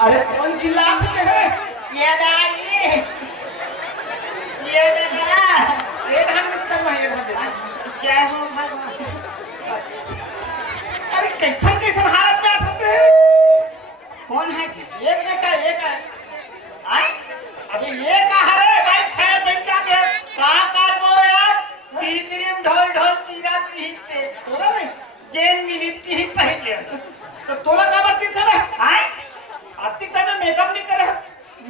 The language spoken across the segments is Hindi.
अरे कौन चिल्लाते हैं? ये दाई ये बेटा ये ढंग से करना है, ये ढंग से। जय हो भगवान। अरे कैसा कैसा हालत में आते हैं? कौन है जी? ये का आए अबे ये कहा रे भाई छह बैठ के आगे का कर बो यार तीतरीम ढोल ढोल तीरा तीते तोला नहीं जेन मिलती ही पहले तो तोला का बत्ती था रे आए आती टाइम मेकअप नहीं करे।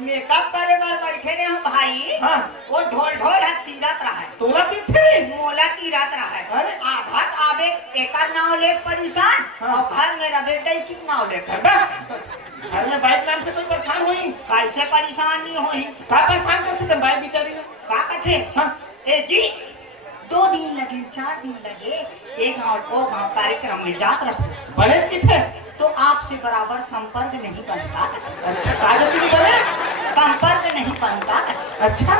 मेकअप करे बार बैठे ने हम भाई हाँ वो ढोल ढोल है तीरत रहा है तोला तीन थे रे। मोला तीरत रहा है अरे आधा आबे एका नाव ले परेशान हाँ। और घर में रबे डई की नाव ले अबे घर में बाइक नाम से कोई परेशान हुई कैसे परेशान नहीं होई का परेशान करते थे बाइक बेचारी ने। का कथे हाँ ए जी 2 दिन लगे 4 दिन लगे एक गांव वो गांव कार्यक्रम में जात रखो बने किथे? तो आपसे बराबर संपर्क नहीं बनता अच्छा कागज नहीं बने। संपर्क नहीं बनता अच्छा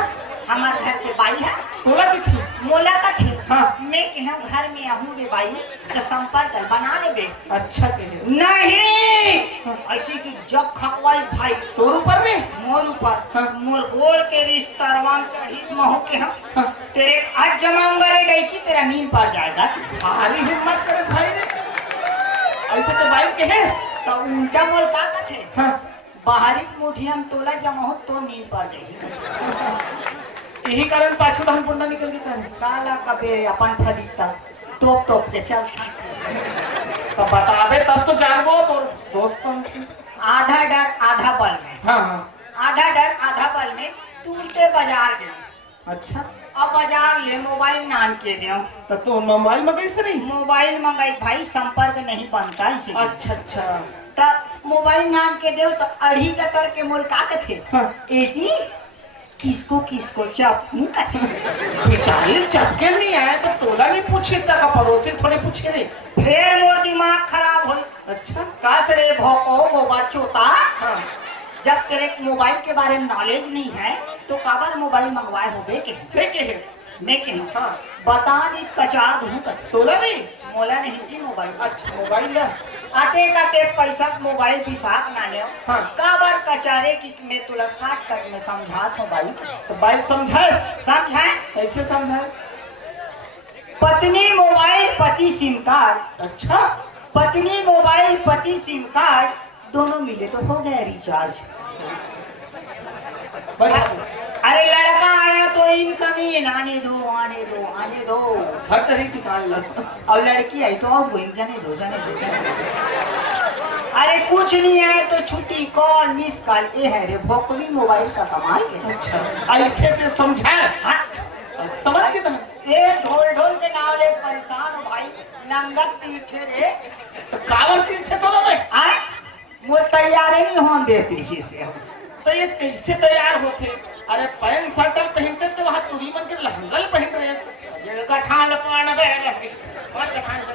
हमारे घर के बाई है तोला की थी। मोला का थे हाँ मैं कहूँ घर में आहूँ रे बाई तो संपर्क बना ले बे अच्छा कहे नहीं ऐसी की जब खकवाई भाई तोर ऊपर ने मोर ऊपर हाँ। मोर गोड़ के रिश्तरवा में चढ़ी महू के हम हाँ। तेरे आज जमाऊंगा रे गई की तेरा नींद पड़ जाएगा भारी हिम्मत करे भाई ने। ऐसे तो बाइक के है। तो उल्टा बोल का कथे हाँ बाहरी मुठिया में तोला जमा हो तो नींद पड़ जाएगी यही कारण पाछू धान पुंडा निकल गया था। काला कबे अपन फरीता तोप तोप के चल तो बतावे तब तो जानबो तो दोस्तों की। आधा डर आधा बल में हाँ हाँ आधा डर आधा बल में तुरते बाजार गए अच्छा अब बाजार ले मोबाइल नान के दियो तो तू मोबाइल में कैसे नहीं? मोबाइल मंगाई भाई संपर्क नहीं बनता इसे अच्छा अच्छा तब मोबाइल नान के दो तो अढ़ी कतर के मोल का कथे हाँ ए जी किसको किसको चपू कथे बेचारी चपके नहीं आए तो तोला नहीं पूछे तक पड़ोसी थोड़े पूछे रे। फिर मोर दिमाग खराब हो अच्छा कस रे भोको गोबर चोता हाँ जब तेरे मोबाइल के बारे में नॉलेज नहीं है तो काबर मोबाइल मंगवाए हो बे के देखे है। मैं के हाँ बता दी कचार दूं कर तोला नहीं। मोला नहीं जी मोबाइल अच्छा मोबाइल है। आते का ते पैसा मोबाइल बिसाक ना ले हाँ काबर कचारे की मैं तुला 60 कट में समझात हूं भाई तो बाइक समझाए समझाए कैसे समझाए? पत्नी मोबाइल पति सिम कार्ड अच्छा पत्नी मोबाइल पति सिम कार्ड दोनों मिले तो हो गया रिचार्ज अरे लड़का आया तो इनकमिंग आने दो आने दो आने दो हर तरह ठिकाने लगा। और लड़की आई तो आउट गोइंग जाने दो जाने दो अरे कुछ नहीं है तो छुट्टी कॉल मिस कॉल ये है रे भोकवी मोबाइल का कमाल है अच्छा आई थे ते समझाए हाँ? समझ के तुम ये ढोल ढोल के नाव ले परेशान हो भाई नंगत तीर्थे रे तो कावर के थे तो में आए वो तैयारी नहीं होन देती रही से तो ये कैसे तैयार होते? अरे पैंट शर्ट पहनते तो वहाँ टूरी मन के लहंगल पहन रहे ये गठान पान बे बहुत गठान कर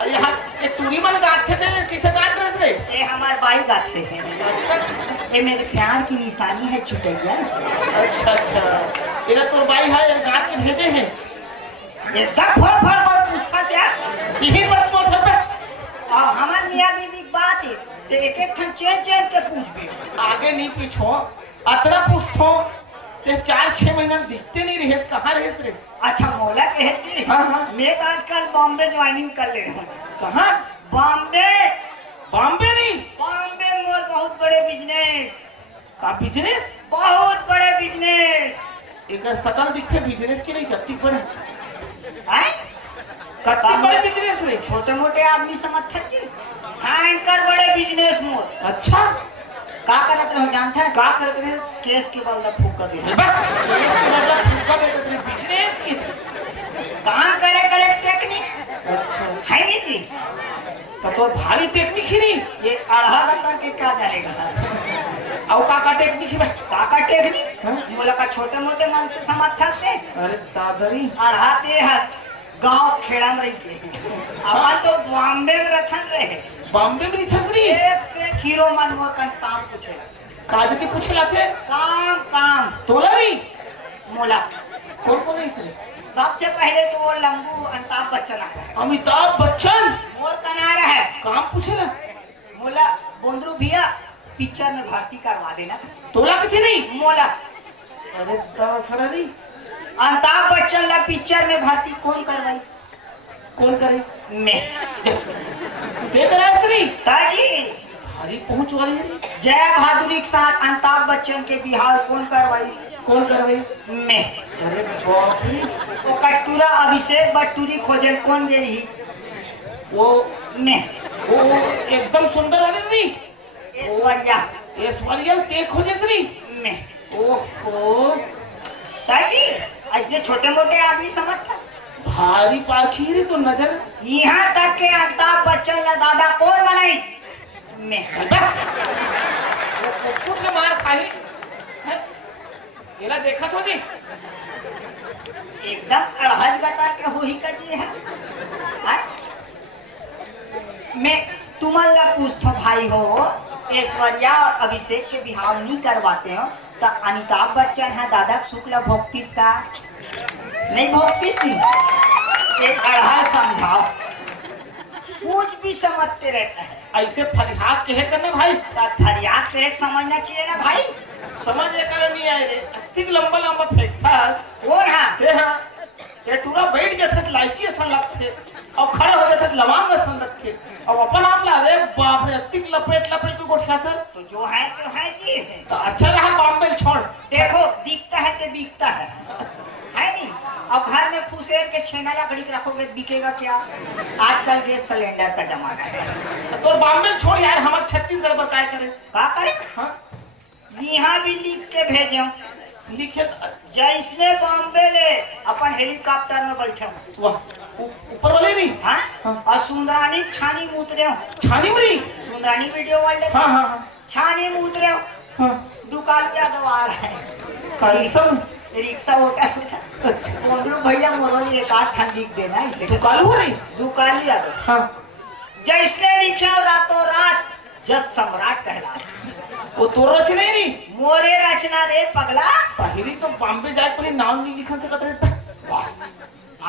अरे यहाँ ये टूरी मन गाते थे किसे गात रहे थे? ये हमारे भाई गात से है अच्छा ये मेरे प्यार की निशानी है चुटैया से अच्छा अच्छा इधर तो भाई है ये गात के भेजे हैं ये दब फोड़ फोड़ को पूछता से यार यही बात बोल सकते और हमार मियां बीबी की बात है तो एक एक ठन चेंज चेंज के पूछ भी आगे नहीं पीछो अतरा पूछतो ते 4-6 महीना दिखते नहीं रहे कहाँ रहे रे? अच्छा मोला कहती हाँ, हाँ। मैं तो आजकल बॉम्बे ज्वाइनिंग कर ले रहा हूँ कहाँ? बॉम्बे बॉम्बे नहीं बॉम्बे में बहुत बड़े बिजनेस का बिजनेस? बहुत बड़े बिजनेस एक सकल दिखते बिजनेस की नहीं कत्ती बड़े है कत्ती बड़े बिजनेस रे। छोटे मोटे आदमी समझते जी हैंकर बड़े बिजनेस मोर अच्छा का करत रहो जानता है का करते रहे? केस के बल फूका दे बिजनेस की थी। काम करे करे टेक्निक अच्छा है नहीं जी तो भारी टेक्निक ही नहीं ये अढ़ा का के क्या जानेगा और का टेक्निक है काका टेक्निक हाँ? बोला का छोटे मोटे मन से समझते अरे दादरी अढ़ाते हस गांव खेड़ा में रही अपन तो बॉम्बे में रखन रहे बॉम्बे में थसरी एक हीरो मन वो कन काम पूछे काज के पूछ लाते काम काम तोला नहीं मोला कौन कौन है इसने? सबसे पहले तो वो लंबू अमिताभ बच्चन आया अमिताभ बच्चन मोर कनार है काम पूछे ना मोला बोंदरू भैया पिक्चर में भर्ती करवा देना। तोला किथे नहीं मोला अरे दवा सड़री अमिताभ बच्चन ला पिक्चर में भर्ती कौन करवाई? कौन करे मैं। देख रहा है श्री ताजी हरी पहुंच वाली है जया बहादुरी के साथ अमिताभ बच्चन के बिहार कौन करवाई? कौन करवाई मैं। अरे बाप रे वो कटूरा अभिषेक बटूरी खोजल कौन दे रही? वो मैं। वो एकदम सुंदर वाली नहीं बढ़िया ऐश्वर्या ते खोजे श्री मैं। ओहो ताजी ऐसे छोटे मोटे आदमी समझता भारी पाखी रे तो नजर यहाँ तक के अमिताभ बच्चन ला दादा कौन बनाई? मैं। वो कुकुर ने मार खाई हैं? येला देखा तो नहीं एकदम अड़हज गटा के होही का जी है हाँ? मैं तुम्हारा पूछता भाई हो ऐश्वर्या और अभिषेक के बिहाव नहीं करवाते हो तो अमिताभ बच्चन है दादा शुक्ला भोक्तिस का नहीं भोक्तिस नहीं एक अड़हज समझाओ कुछ भी समझते रहता है ऐसे फरियाद कहे करने भाई तो फरियाद करे समझना चाहिए ना भाई। समझ ये कारण नहीं आए रे अतिक लंबा लंबा फेंकता कौन है? ते हाँ ये टूरा बैठ जाते लाइची असन लगते और खड़े हो जाते लवांग असन लगते और अपन आप ला रे बाप रे अतिक लपेट लपेट के गोठलाते तो जो है जी तो अच्छा रहा बॉम्बे छोड़ देखो दिखता है तो बिकता है नहीं? अब घर में फुसेर के छेना लकड़ी के रखोगे बिकेगा क्या? आजकल गैस सिलेंडर का जमाना है। तो बॉम्बे छोड़ यार हमारे छत्तीसगढ़ पर काय करे क्या करे? हाँ यहाँ भी लिख के भेजे लिखे जैसे बॉम्बे ले अपन हेलीकॉप्टर में बैठे वाह ऊपर वाले नहीं हाँ? हाँ। और सुंदरानी छानी में उतरे छानी मुड़ी सुंदरानी वीडियो वाले हाँ हाँ छानी में उतरे हाँ दुकानिया दवा रहा है कैसन रिक्शा उठा अच्छा बोंदरू भैया मोरली एक आठ ठन लिख देना इसे तू कालू हो रही दुकानिया हाँ जैसने लिखा रातों रात जस सम्राट कहला वो तो रचना ही नहीं मोरे रचना रे पगला। पहली तो बॉम्बे जाए पहले नाम नहीं लिखा सकते रहता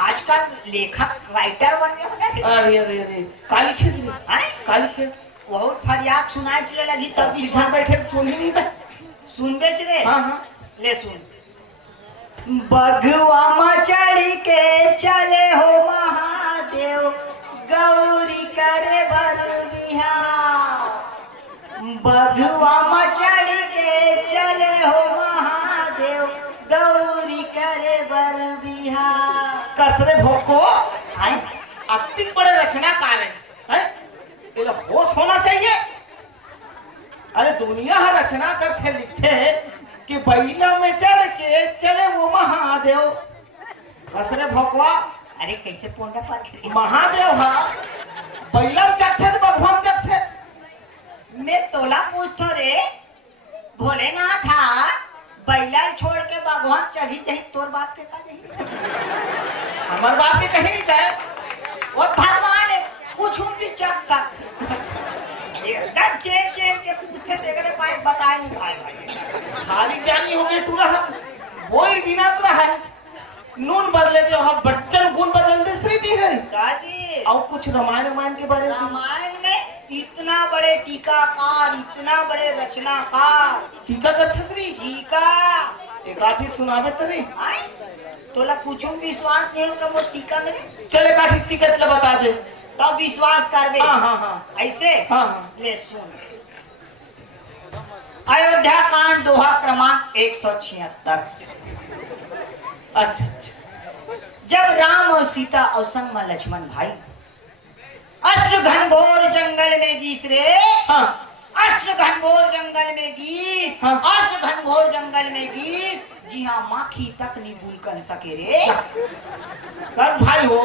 आजकल लेखक राइटर बन गए अरे अरे अरे काली खीस रे काली खीस बहुत फरियाद सुनाए चले लगी तब भी जहाँ बैठे तो सुन ही नहीं बे सुन बेच रे हाँ हाँ ले सुन बगुआ मचड़ी के चले हो महादेव गौरी करे बर बिहार बगुआ मचड़ी के चले हो महादेव गौरी करे बर बिहार कसरे भोको हैं? अतिक बड़े रचनाकार हैं ये होश होना चाहिए। अरे दुनिया हर रचना करते लिखते हैं कि बैला में चढ़ के चले वो महादेव कसरे भोकवा अरे कैसे पोंडा पर महादेव हा बैला में चढ़ते तो भगवान चढ़ते मैं तोला पूछतो रे भोलेनाथ था बैला छोड़ के भगवान चढ़ी जही तोर बाप के का जही हमारे बाप के कहीं नहीं जाए वो भगवान है कुछ भी चख सकते एकदम चेन चेन के पूछते देख रहे भाई बताए नहीं भाई खाली जानी हो गई टूरा वो ही बिना तो है नून बदले जो हम बच्चन गुण बदल दे श्री दी है दादी और कुछ रामायण के बारे में रामायण में इतना बड़े टीकाकार इतना बड़े रचनाकार टीका करते श्री टीका एक आठी सुनावे तरी आई तोला कुछ विश्वास नहीं हो वो टीका मेरे चल एक आठी टिकट ले बता दे तब विश्वास करबे हाँ हाँ हाँ ऐसे हाँ हाँ ले सुन अयोध्या कांड दोहा क्रमांक 176 अच्छा अच्छा जब राम और सीता और संग में लक्ष्मण भाई अश्व घनघोर जंगल में गीस रे हाँ अश्व घनघोर जंगल में गीस हाँ। अश्व घनघोर जंगल में गीस जी हाँ माखी तक नहीं भूल कर सके रे बस भाई हो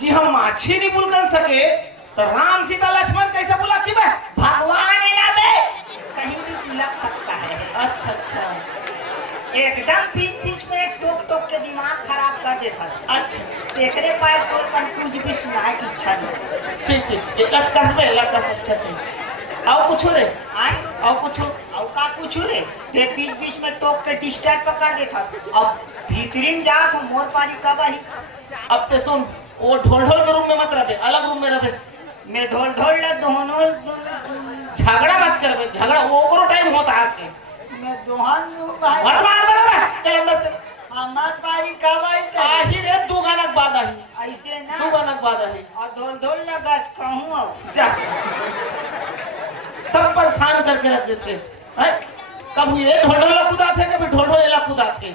जी हम माछी नहीं बुल कर सके तो राम सीता लक्ष्मण कैसे बुला की बे भगवान है ना बे कहीं भी बुलक सकता है। अच्छा अच्छा एकदम बीच बीच में टोक टोक के दिमाग खराब कर देता है। अच्छा देखने पाए तो कुछ भी सुनाए की इच्छा नहीं। ठीक ठीक एक कस बे कस अच्छा से आओ कुछ रे आई आओ कुछ और का कुछ रे ते बीच बीच में टोक के डिस्टर्ब पकड़ देता अब भीतरीन जा तो मोर पारी कब ही अब ते सुन वो ढोल ढोल के रूम में मत रहे अलग रूम में रहे मैं ढोल ढोल ला दोनों झगड़ा मत कर बे, झगड़ा वो करो टाइम होता है मैं दोहन दू भाई मत मार बराबर चल अंदर चल हमार पारी कब आई आही रे दू गानक बाद आही ऐसे दू ना गानक बाद आही और ढोल ढोल ला गज कहूँ अब जा सब परेशान करके रख देते हैं कभी ये ढोल ढोला कूदा थे कभी ढोल ढोला कूदा थे